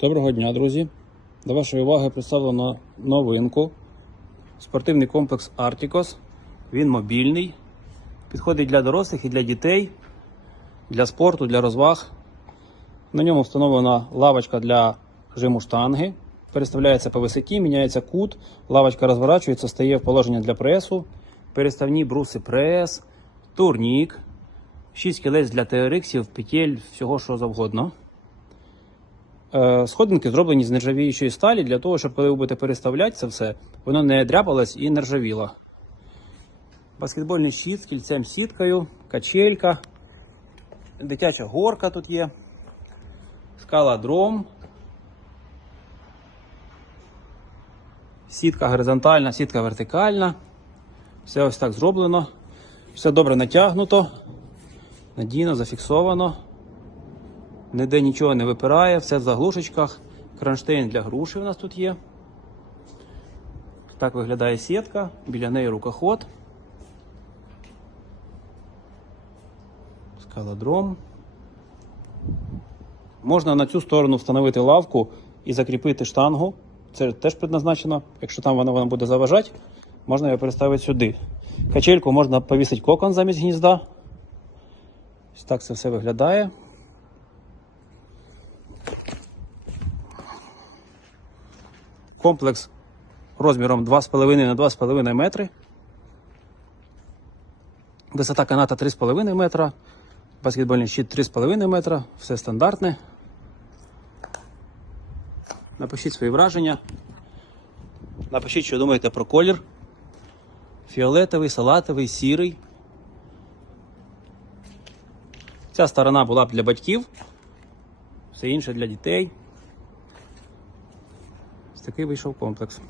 Доброго дня, друзі. До вашої уваги представлено новинку. Спортивний комплекс Articos. Він мобільний. Підходить для дорослих і для дітей, для спорту, для розваг. На ньому встановлена лавочка для жиму штанги. Переставляється по висоті, міняється кут, лавочка розворачується, стає в положення для пресу, переставні бруси прес, турнік, 6 кілець для TRX, петель, всього що завгодно. Е, Сходинки зроблені з нержавіючої сталі для того, щоб коли ви будете переставляти це все, воно не дряпалось і не ржавіло. Баскетбольний щит з кільцем сіткою, качелька, дитяча горка тут є, скаладром, сітка горизонтальна, сітка вертикальна. Все ось так зроблено. Все добре натягнуто, надійно зафіксовано. Ніде нічого не випирає, все в заглушечках. Кронштейн для груші у нас тут є. Так виглядає сітка, біля неї рукоход. Скалодром. Можна на цю сторону встановити лавку і закріпити штангу. Це теж предназначено. Якщо там вона, вона буде заважати, можна її переставити сюди. Качельку можна повісити кокон замість гнізда. Ось так це все виглядає. Комплекс розміром 2,5 на 2,5 метри. Висота каната 3,5 метра. Баскетбольний щит 3,5 метра. Все стандартне. Напишіть свої враження. Напишіть, що думаєте про колір. Фіолетовий, салатовий, сірий. Ця сторона була б для батьків, все інше для дітей. Ось такий вийшов комплекс.